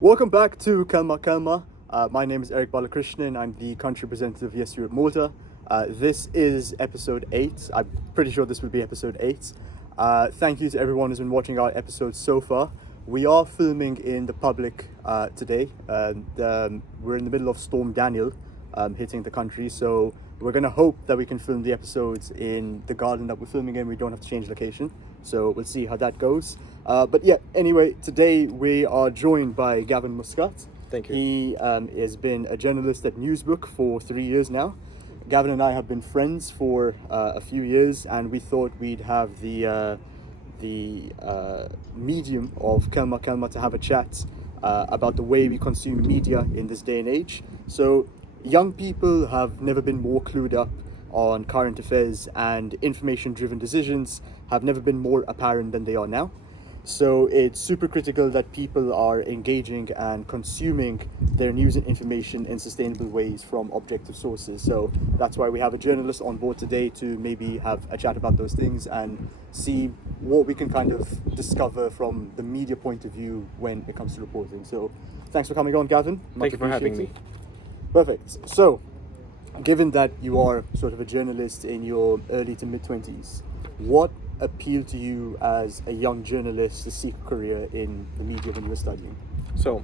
Welcome back to Kelma B'Kelma. My name is Balakrishnan. I'm the country representative of Yes Europe Malta. This is episode 8. I'm pretty sure this would be episode 8. Thank you to everyone who's been watching our episodes so far. We are filming in the public today. We're in the middle of Storm Daniel hitting the country, so we're going to hope that we can film the episodes in the garden that we're filming in. We don't have to change location, so we'll see how that goes. But yeah, anyway, today we are joined by Gavin Muscat. Thank you. He has been a journalist at Newsbook for 3 years now. Gavin and I have been friends for a few years, and we thought we'd have the medium of Kelma B'Kelma to have a chat about the way we consume media in this day and age. So young people have never been more clued up on current affairs, and information-driven decisions have never been more apparent than they are now. So it's super critical that people are engaging and consuming their news and information in sustainable ways from objective sources. So that's why we have a journalist on board today to maybe have a chat about those things and see what we can kind of discover from the media point of view when it comes to reporting. So thanks for coming on, Gavin. Thank you for having me. Perfect. So, given that you are sort of a journalist in your early to mid-20s, what appealed to you as a young journalist to seek a career in the media when you were studying? So,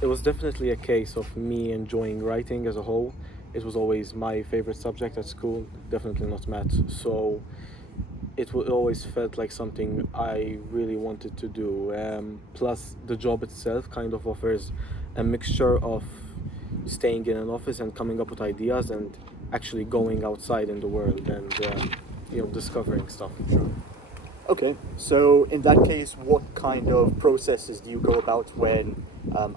it was definitely a case of me enjoying writing as a whole. It was always my favorite subject at school, definitely not math. So, it always felt like something I really wanted to do. Plus, the job itself kind of offers a mixture of staying in an office and coming up with ideas and actually going outside in the world and discovering stuff. Sure. Okay, so in that case, what kind of processes do you go about when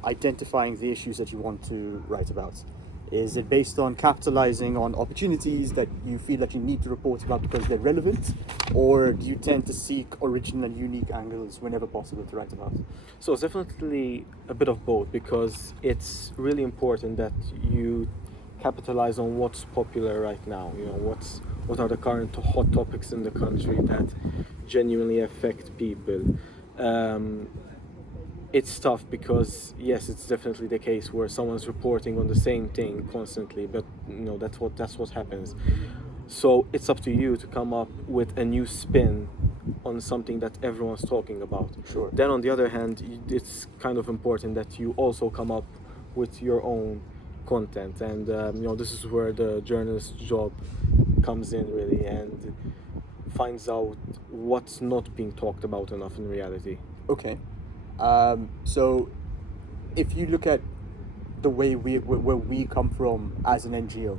identifying the issues that you want to write about? Is it based on capitalizing on opportunities that you feel that you need to report about because they're relevant, or do you tend to seek original and unique angles whenever possible to write about? So it's definitely a bit of both, because it's really important that you capitalize on what's popular right now. What are the current hot topics in the country that genuinely affect people. It's tough because yes, it's definitely the case where someone's reporting on the same thing constantly, but that's what happens. So it's up to you to come up with a new spin on something that everyone's talking about. Sure. Then on the other hand, it's kind of important that you also come up with your own content, and this is where the journalist job comes in really, and finds out what's not being talked about enough in reality. Okay. So if you look at the way where we come from as an NGO,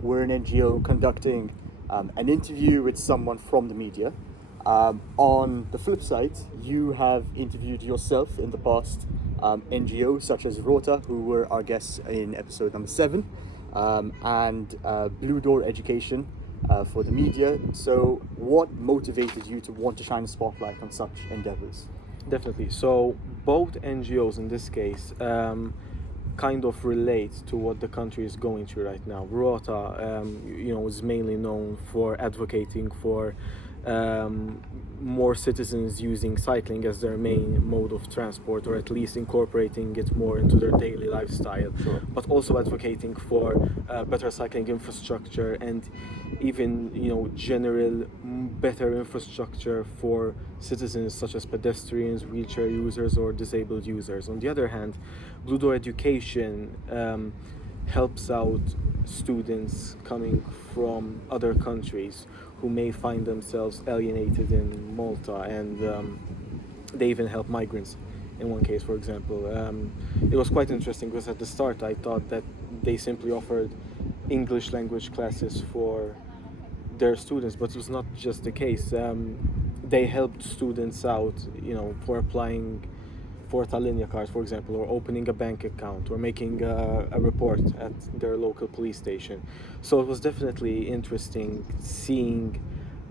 we're an NGO conducting an interview with someone from the media. On the flip side, you have interviewed yourself in the past, NGOs such as Rota, who were our guests in episode number 7, and Blue Door Education for the media. So what motivated you to want to shine a spotlight on such endeavors? Definitely. So both NGOs in this case kind of relate to what the country is going through right now. Rota, is mainly known for advocating for more citizens using cycling as their main mode of transport, or at least incorporating it more into their daily lifestyle. Sure. But also advocating for better cycling infrastructure and even general better infrastructure for citizens such as pedestrians, wheelchair users, or disabled users. On the other hand, Blue Door Education helps out students coming from other countries who may find themselves alienated in Malta, and they even help migrants in one case, for example. It was quite interesting because at the start I thought that they simply offered English language classes for their students, but it was not just the case. They helped students out, for applying for Talinia cards, for example, or opening a bank account, or making a report at their local police station. So it was definitely interesting seeing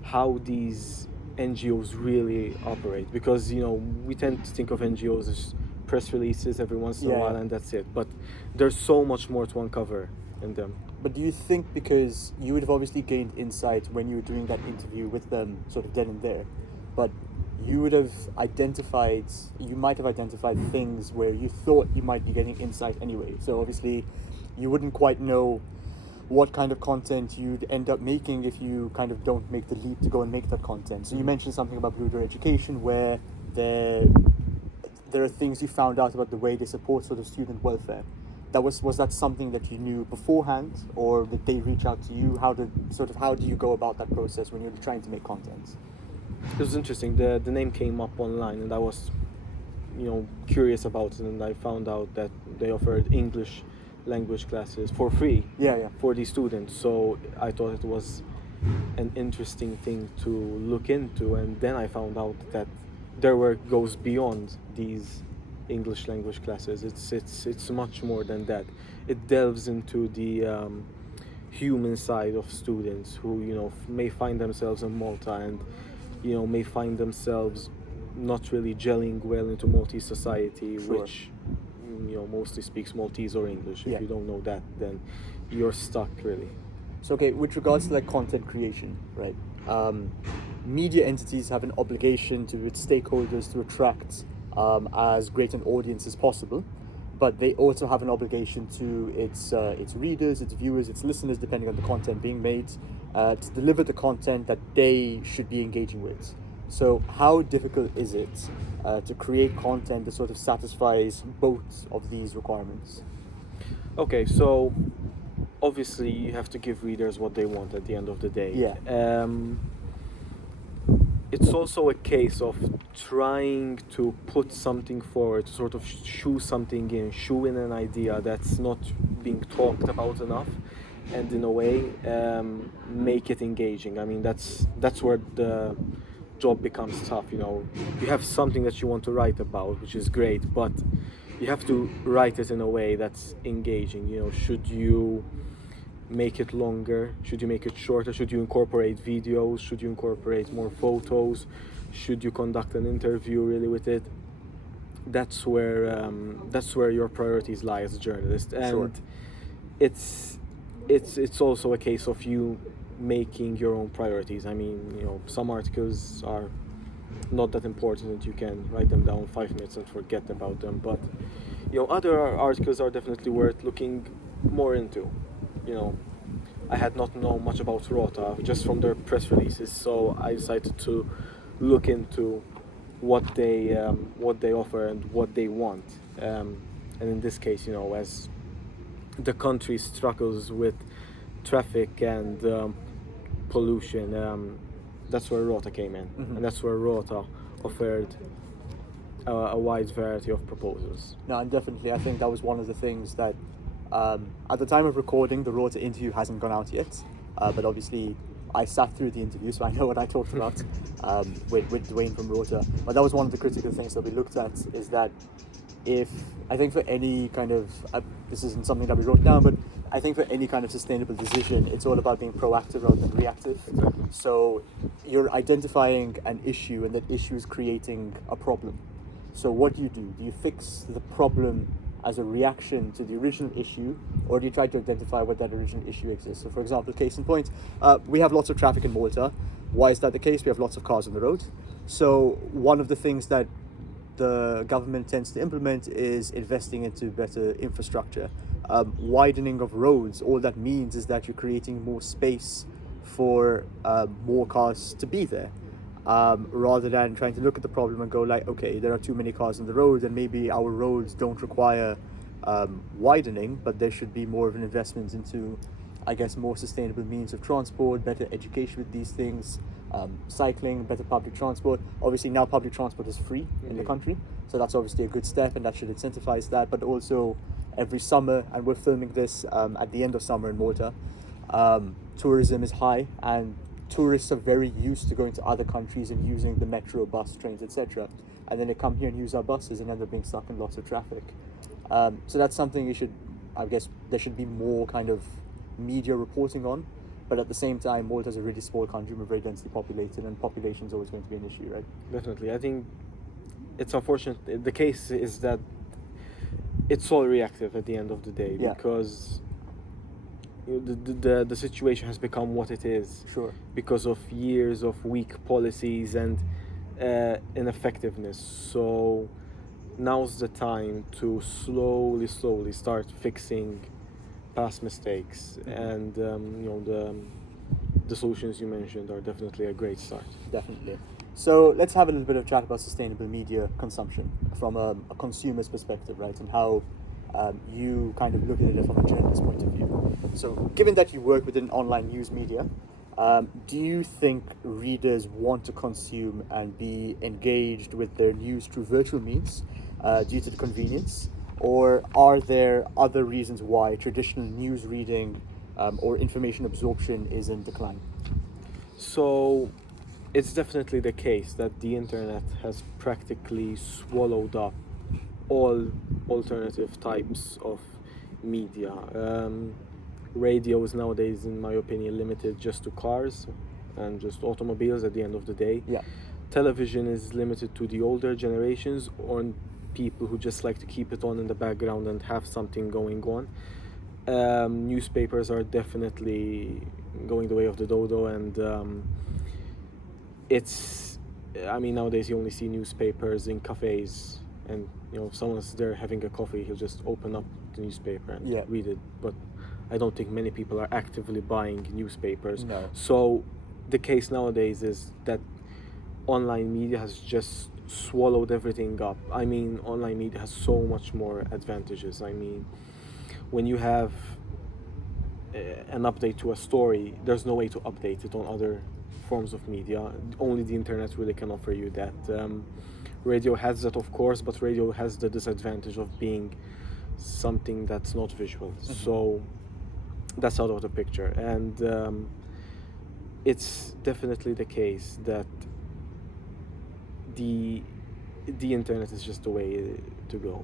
how these NGOs really operate, because we tend to think of NGOs as press releases every once in a while and that's it, but there's so much more to uncover in them. But do you think, because you would have obviously gained insight when you were doing that interview with them sort of then and there, but you might have identified things where you thought you might be getting insight anyway. So obviously, you wouldn't quite know what kind of content you'd end up making if you kind of don't make the leap to go and make that content. So you mentioned something about Blue Education, where there are things you found out about the way they support sort of student welfare. Was that something that you knew beforehand, or did they reach out to you? How do you go about that process when you're trying to make content? It was interesting. The name came up online, and I was, curious about it, and I found out that they offered English language classes for free for these students. So I thought it was an interesting thing to look into, and then I found out that their work goes beyond these English language classes. It's much more than that. It delves into the human side of students who may find themselves in Malta and may find themselves not really gelling well into Maltese society, Sure. which mostly speaks Maltese or English. If Yeah. you don't know that, then you're stuck really. So okay, with regards to like content creation, right? Media entities have an obligation to its stakeholders to attract as great an audience as possible, but they also have an obligation to its readers, its viewers, its listeners, depending on the content being made, to deliver the content that they should be engaging with. So how difficult is it to create content that sort of satisfies both of these requirements? Okay, so obviously you have to give readers what they want at the end of the day. Yeah. It's also a case of trying to put something forward, to sort of shoe something in, shoe in an idea that's not being talked about enough, and in a way make it engaging. I mean, that's where the job becomes tough. You have something that you want to write about, which is great, but you have to write it in a way that's engaging. Should you make it longer? Should you make it shorter? Should you incorporate videos? Should you incorporate more photos? Should you conduct an interview really with it? That's where your priorities lie as a journalist, and Sure. it's also a case of you making your own priorities. I mean, some articles are not that important and you can write them down 5 minutes and forget about them, but other articles are definitely worth looking more into. I had not known much about Rota just from their press releases, so I decided to look into what they offer and what they want. And in this case, as the country struggles with traffic and pollution, that's where Rota came in, Mm-hmm. and that's where Rota offered a wide variety of proposals. No, and definitely, I think that was one of the things that at the time of recording, the Rota interview hasn't gone out yet, but obviously I sat through the interview, so I know what I talked about with Dwayne from Rota. But that was one of the critical things that we looked at, is that I think for any kind of, this isn't something that we wrote down, but I think for any kind of sustainable decision, it's all about being proactive rather than reactive. Exactly. So you're identifying an issue, and that issue is creating a problem. So what do? Do you fix the problem as a reaction to the original issue, or do you try to identify what that original issue exists? So for example, case in point, we have lots of traffic in Malta. Why is that the case? We have lots of cars on the road. So one of the things that the government tends to implement is investing into better infrastructure. Widening of roads, all that means is that you're creating more space for more cars to be there. Rather than trying to look at the problem and go like, okay, there are too many cars on the road, and maybe our roads don't require widening, but there should be more of an investment into, I guess, more sustainable means of transport, better education with these things, cycling, better public transport. Obviously now public transport is free in the country, so that's obviously a good step, and that should incentivize that. But also every summer, and we're filming this at the end of summer in Malta, tourism is high, and tourists are very used to going to other countries and using the metro, bus, trains, etc. And then they come here and use our buses and end up being stuck in lots of traffic. So that's something I guess there should be more kind of media reporting on. But at the same time, Malta is a really small country, we're very densely populated, and population is always going to be an issue, right? Definitely. I think it's unfortunate. The case is that it's all reactive at the end of the day, Yeah. because the situation has become what it is Sure. because of years of weak policies, and ineffectiveness. So now's the time to slowly start fixing past mistakes, and the solutions you mentioned are definitely a great start. Definitely. So let's have a little bit of chat about sustainable media consumption from a consumer's perspective, right? And how you kind of look at it from a journalist's point of view. So given that you work within online news media, do you think readers want to consume and be engaged with their news through virtual means due to the convenience? Or are there other reasons why traditional news reading or information absorption is in decline? So it's definitely the case that the internet has practically swallowed up all alternative types of media. Radio is nowadays, in my opinion, limited just to cars and just automobiles at the end of the day. Yeah. Television is limited to the older generations or people who just like to keep it on in the background and have something going on. Newspapers are definitely going the way of the dodo, and nowadays you only see newspapers in cafes, and if someone's there having a coffee, he'll just open up the newspaper and read it. But I don't think many people are actively buying newspapers. No. So the case nowadays is that online media has just swallowed everything up. Online media has so much more advantages. When you have an update to a story, there's no way to update it on other forms of media. Only the internet really can offer you that. Radio has that, of course, but radio has the disadvantage of being something that's not visual. Mm-hmm. So that's out of the picture. And it's definitely the case that the internet is just the way to go.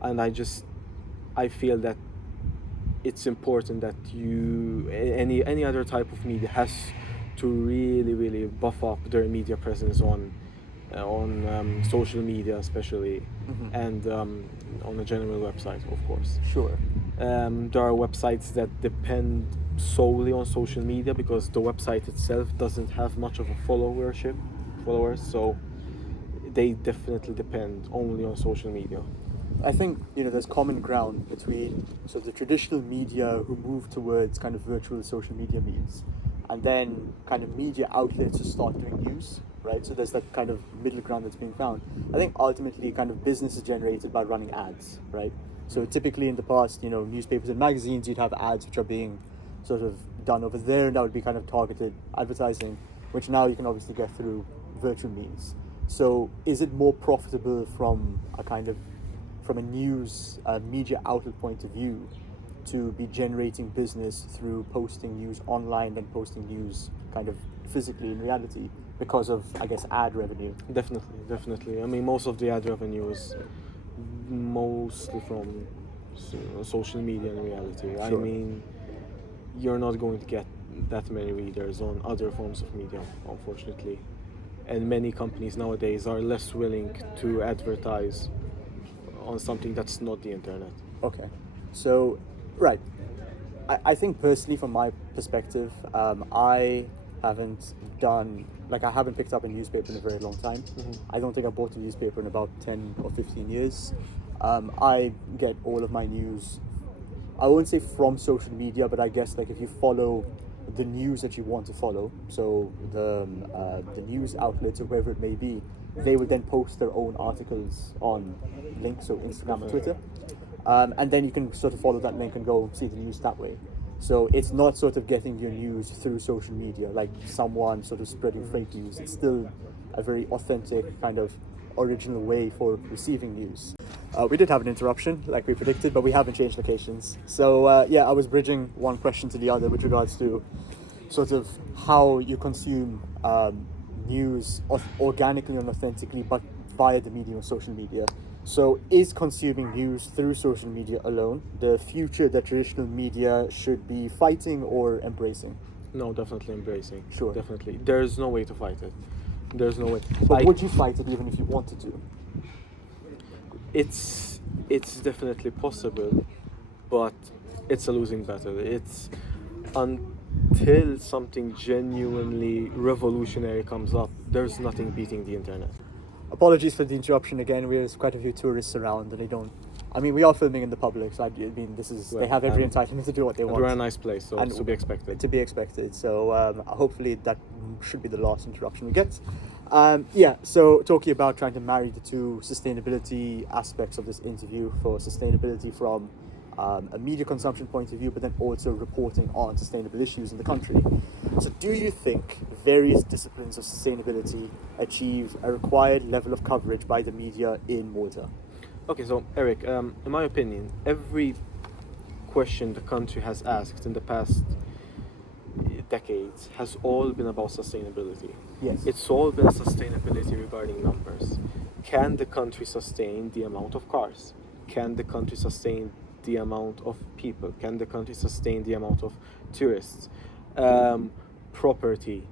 And I feel that it's important that any other type of media has to really buff up their media presence on social media especially, mm-hmm. and on a general website, of course. Sure. There are websites that depend solely on social media because the website itself doesn't have much of a followers, so they definitely depend only on social media. I think there's common ground between the traditional media who move towards kind of virtual social media means, and then kind of media outlets who start doing news, right? So there's that kind of middle ground that's being found. I think ultimately kind of business is generated by running ads, right? So typically in the past, newspapers and magazines, you'd have ads which are being sort of done over there, and that would be kind of targeted advertising, which now you can obviously get through virtual means. So is it more profitable from a news media outlet point of view to be generating business through posting news online than posting news kind of physically in reality because of, I guess, ad revenue? Definitely. Most of the ad revenue is mostly from social media in reality. Sure. You're not going to get that many readers on other forms of media, unfortunately. And many companies nowadays are less willing to advertise on something that's not the internet. Okay. So, right. I think personally, from my perspective, I haven't picked up a newspaper in a very long time. Mm-hmm. I don't think I bought a newspaper in about 10 or 15 years. I get all of my news, I won't say from social media, but I guess if you follow the news that you want to follow, so the news outlets or wherever it may be, they will then post their own articles on links, so Instagram or Twitter, and then you can sort of follow that link and go see the news that way. So it's not sort of getting your news through social media like someone sort of spreading fake news. It's still a very authentic kind of original way for receiving news. We did have an interruption like we predicted, but we haven't changed locations. So I was bridging one question to the other with regards to sort of how you consume news organically and authentically, but via the medium of social media. So is consuming news through social media alone the future that traditional media should be fighting or embracing? No, definitely embracing. Sure. Definitely. There's no way to fight it. There's no way. But would you fight it even if you wanted to? It's definitely possible, but it's a losing battle. till something genuinely revolutionary comes up, there's nothing beating the internet. Apologies for the interruption again. There's quite a few tourists around, and they don't. I mean, we are filming in the public, so I mean, this is they have every entitlement to do what they want. We're a nice place, so And it's to be expected. To be expected. So hopefully that should be the last interruption we get. So talking about trying to marry the two sustainability aspects of this interview, for sustainability from a media consumption point of view, but then also reporting on sustainable issues in the country. So do you think various disciplines of sustainability achieve a required level of coverage by the media in Malta? Okay, so Eric, in my opinion, every question the country has asked in the past decades has all been about sustainability. Yes. It's all been sustainability regarding numbers. Can the country sustain the amount of cars? Can the country sustain the amount of people? Can the country sustain the amount of tourists? Property,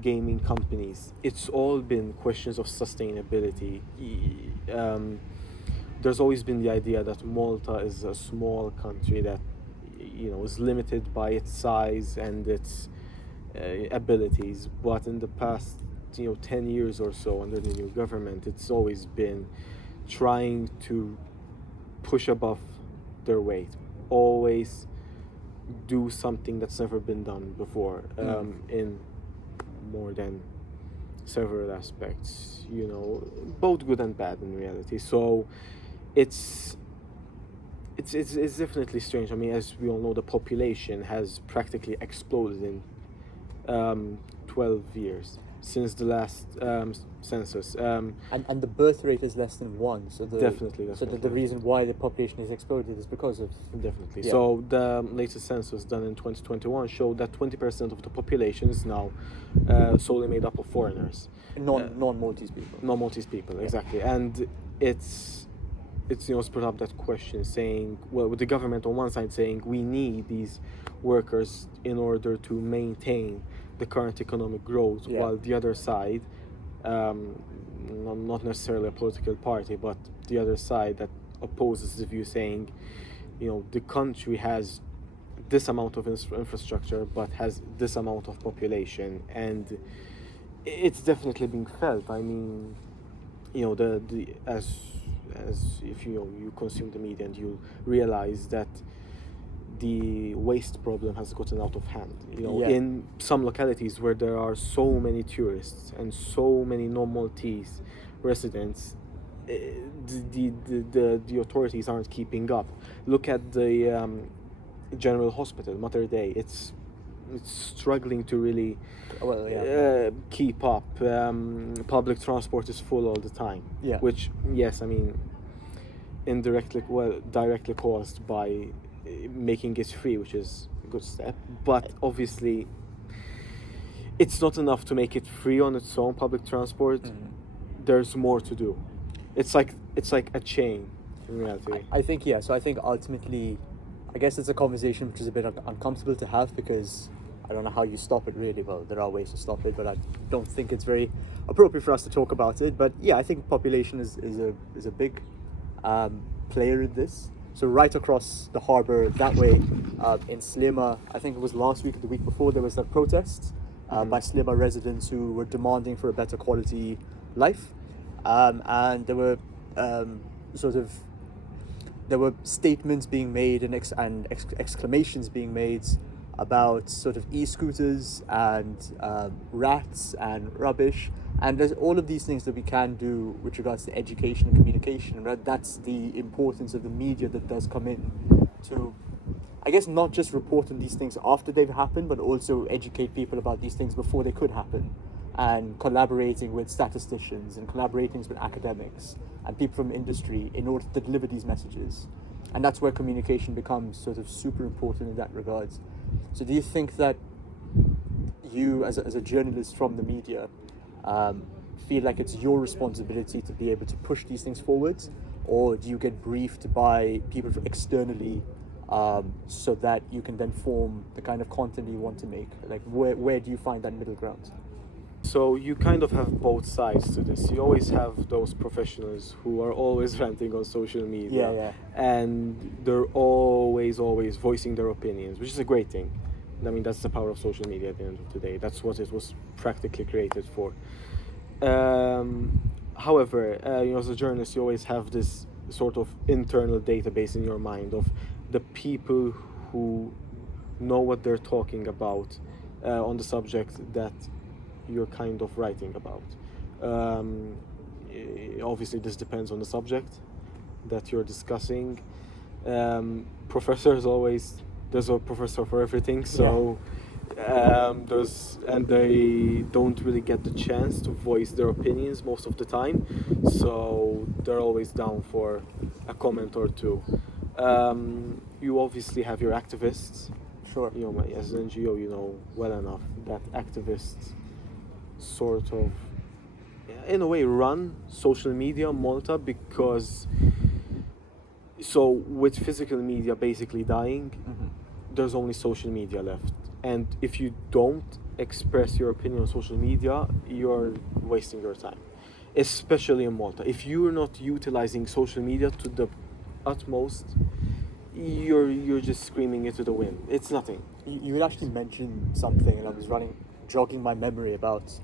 gaming companies. It's all been questions of sustainability. There's always been the idea that Malta is a small country that is limited by its size and its abilities, but in the past 10 years or so under the new government, it's always been trying to push above their weight, always do something that's never been done before, in more than several aspects, both good and bad in reality. So it's definitely strange. I mean, as we all know, the population has practically exploded in 12 years since the last census. And the birth rate is less than 1. So Definitely. So the reason why the population has exploded is because of... Definitely. Yeah. So the latest census done in 2021 showed that 20% of the population is now solely made up of foreigners. Non-Maltese people. Non-Maltese people, exactly. And it's put up that question saying, well, with the government on one side saying we need these workers in order to maintain the current economic growth, while the other side, not necessarily a political party, but the other side that opposes the view saying, the country has this amount of infrastructure but has this amount of population, and it's definitely being felt. I mean, as if you consume the media and you realize that the waste problem has gotten out of hand. In some localities where there are so many tourists and so many non-Maltese residents, the authorities aren't keeping up. Look at the General Hospital, Mater Dei. It's struggling to really keep up. Public transport is full all the time. Yeah. Which, yes, I mean, directly caused by making it free, which is a good step. But obviously, it's not enough to make it free on its own, public transport. There's more to do. It's like a chain in reality. I think, so I think ultimately, I guess it's a conversation which is a bit uncomfortable to have, because I don't know how you stop it really. Well, there are ways to stop it, but I don't think it's very appropriate for us to talk about it. But yeah, I think population is a big player in this. So right across the harbour that way, in Slima, I think it was last week or the week before, there was that protest by Slima residents who were demanding for a better quality life, and there were there were statements being made and exclamations being made about sort of e-scooters and rats and rubbish, and there's all of these things that we can do with regards to education and communication, right? That's the importance of the media that does come in to, I guess, not just report on these things after they've happened, but also educate people about these things before they could happen, and collaborating with statisticians and collaborating with academics and people from industry in order to deliver these messages. And that's where communication becomes sort of super important in that regard. So do you think that you, as a journalist from the media, feel like it's your responsibility to be able to push these things forward, or do you get briefed by people externally so that you can then form the kind of content you want to make? Like, where do you find that middle ground? So you kind of have both sides to this. You always have those professionals who are always ranting on social media, Yeah. and they're always voicing their opinions, which is a great thing. I mean, that's the power of social media at the end of the day. That's what it was practically created for. However, as a journalist, you always have this sort of internal database in your mind of the people who know what they're talking about on the subject that you're kind of writing about. Obviously, this depends on the subject that you're discussing. Professors always, there's a professor for everything, so they don't really get the chance to voice their opinions most of the time, so they're always down for a comment or two. You obviously have your activists. Sure. As an NGO, you know well enough that activists sort of, in a way, run social media in Malta, because so with physical media basically dying, there's only social media left. And if you don't express your opinion on social media, you're wasting your time, especially in Malta. If you're not utilizing social media to the utmost, you're just screaming into the wind. It's nothing. You had actually mentioned something, and I was jogging my memory about.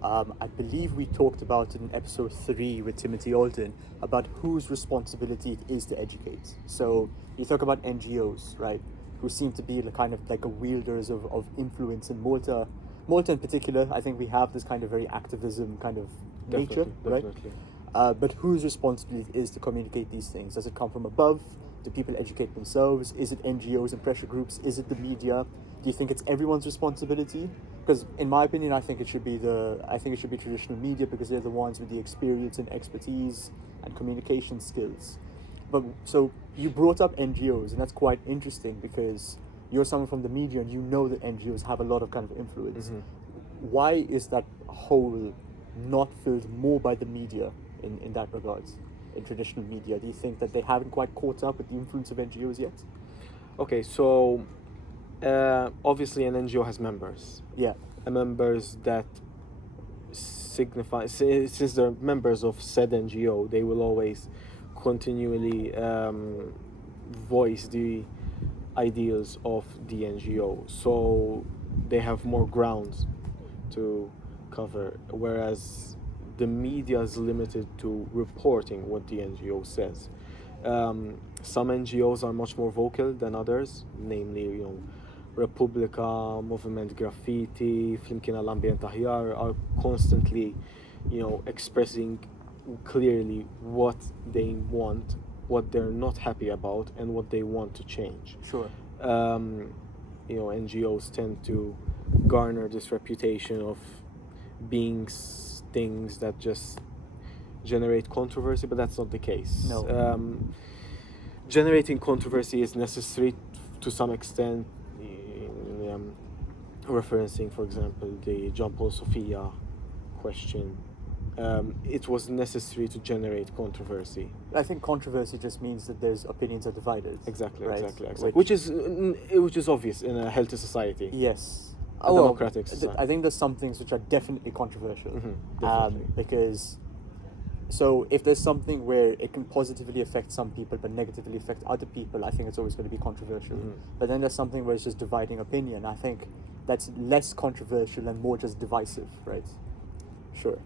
I believe we talked about in episode 3 with Timothy Alden about whose responsibility it is to educate. So you talk about NGOs, right, who seem to be kind of like a wielders of influence in Malta. Malta in particular, I think we have this kind of very activism kind of nature, right? Definitely. But whose responsibility is to communicate these things? Does it come from above? Do people educate themselves? Is it NGOs and pressure groups? Is it the media? Do you think it's everyone's responsibility? Because in my opinion, I think it should be traditional media, because they're the ones with the experience and expertise and communication skills. But so you brought up NGOs, and that's quite interesting because you're someone from the media and you know that NGOs have a lot of kind of influence. Why is that hole not filled more by the media in that regards? In traditional media, do you think that they haven't quite caught up with the influence of NGOs yet? Okay, so obviously an NGO has members. Yeah. Members that signify, since they're members of said NGO, they will always continually voice the ideals of the NGO. So they have more grounds to cover, whereas the media is limited to reporting what the NGO says. Some NGOs are much more vocal than others, namely, Repubblica, Movement Graffiti, Flimkien għall-Ambjent Aħjar are constantly, expressing clearly what they want, what they're not happy about, and what they want to change. Sure. NGOs tend to garner this reputation of being things that just generate controversy, but that's not the case. No. Generating controversy is necessary to some extent. Referencing, for example, the John Paul Sophia question, it was necessary to generate controversy. I think controversy just means that there's opinions are divided. Exactly. Right? Which is obvious in a healthy society. Yes. A democratic society. I think there's some things which are definitely controversial. Definitely. Because, so if there's something where it can positively affect some people but negatively affect other people, I think it's always going to be controversial. But then there's something where it's just dividing opinion. I think that's less controversial and more just divisive, right? Sure.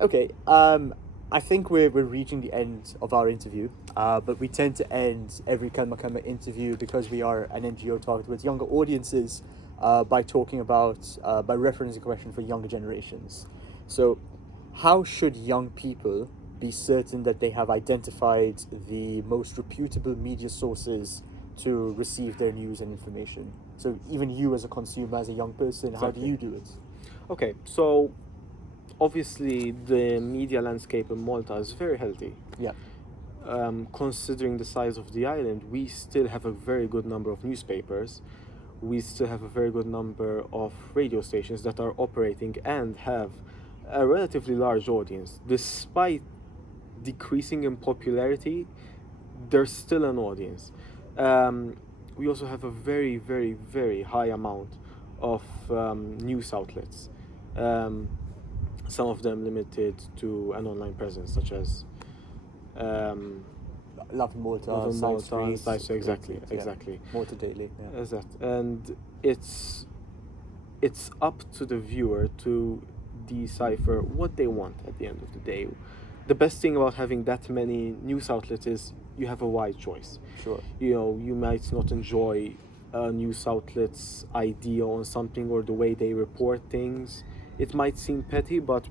Okay. I think we're reaching the end of our interview, but we tend to end every Kelma B'Kelma interview, because we are an NGO targeted with younger audiences, by talking about, by referencing a question for younger generations. So, how should young people be certain that they have identified the most reputable media sources to receive their news and information? So even you as a consumer, as a young person, How do you do it? Okay, so obviously the media landscape in Malta is very healthy. Yeah. Considering the size of the island, we still have a very good number of newspapers. We still have a very good number of radio stations that are operating and have a relatively large audience. Despite decreasing in popularity, there's still an audience. We also have a very, very, very high amount of news outlets. some of them limited to an online presence, such as Love in Malta, Love in Side Malta, Street, Side Street, exactly, yeah. exactly. Malta Daily. Yeah. And it's up to the viewer to decipher what they want at the end of the day. The best thing about having that many news outlets is you have a wide choice. Sure. You know, you might not enjoy a news outlet's idea on something or the way they report things. It might seem petty, but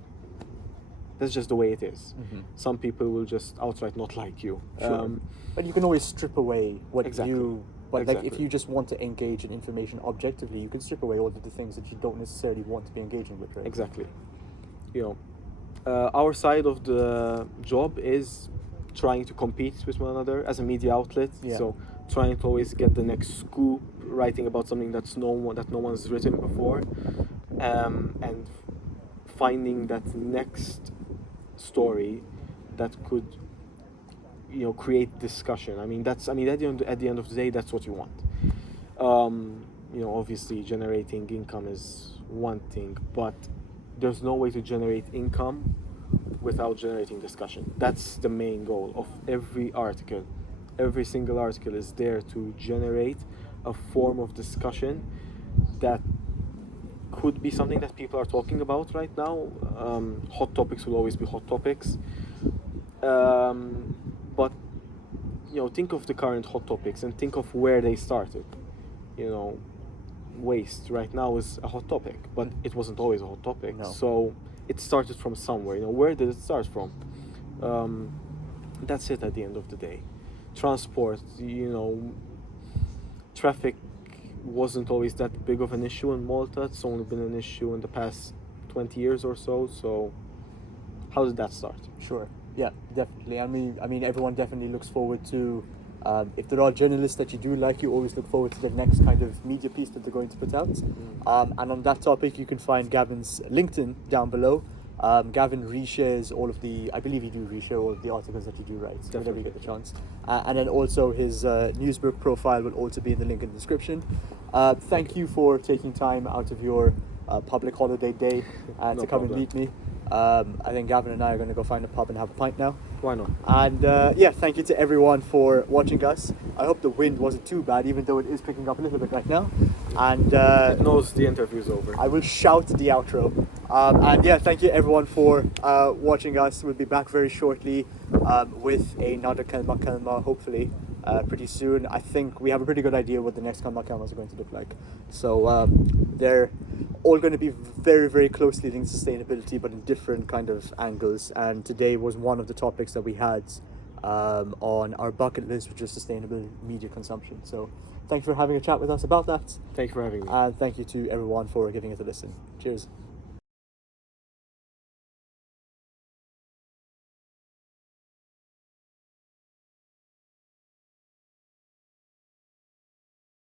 that's just the way it is. Mm-hmm. Some people will just outright not like you. Sure. But you can always strip away what Exactly. you... But like, if Exactly. you just want to engage in information objectively, you can strip away all of the things that you don't necessarily want to be engaging with, right? Exactly. You know, our side of the job is trying to compete with one another as a media outlet. Yeah. So trying to always get the next scoop, writing about something that no one's written before, and finding that next story that could, you know, create discussion. I mean, at the end of the day, that's what you want. You know, obviously generating income is one thing, but there's no way to generate income without generating discussion. That's the main goal of every article. Every single article is there to generate a form of discussion that could be something that people are talking about right now. Hot topics will always be hot topics. But, you know, think of the current hot topics and think of where they started. You know, waste right now is a hot topic, but it wasn't always a hot topic. No. So it started from somewhere. You know, where did it start from? That's it at the end of the day. Transport, you know, traffic wasn't always that big of an issue in Malta. It's only been an issue in the past 20 years or so. So how did that start? Sure. Yeah, definitely. I mean, everyone definitely looks forward to... if there are journalists that you do like, you always look forward to the next kind of media piece that they're going to put out. And on that topic, you can find Gavin's LinkedIn down below. Gavin reshares all of the... I believe you do reshare all of the articles that you do write, whenever you get the chance. And then also his Newsbook profile will also be in the link in the description. Thank you for taking time out of your public holiday day to come and meet me. I think Gavin and I are going to go find a pub and have a pint now. Why not? And yeah, thank you to everyone for watching us. I hope the wind wasn't too bad, even though it is picking up a little bit right now. And It knows the interview's over. I will shout the outro. And yeah, thank you everyone for watching us. We'll be back very shortly with another Kelma B'Kelma, hopefully pretty soon. I think we have a pretty good idea what the next Kelma B'Kelmas are going to look like. So they're all going to be very, very closely linked to sustainability, but in different kind of angles. And today was one of the topics that we had on our bucket list, which is sustainable media consumption. So thank you for having a chat with us about that. Thank you for having me. And thank you to everyone for giving it a listen. Cheers.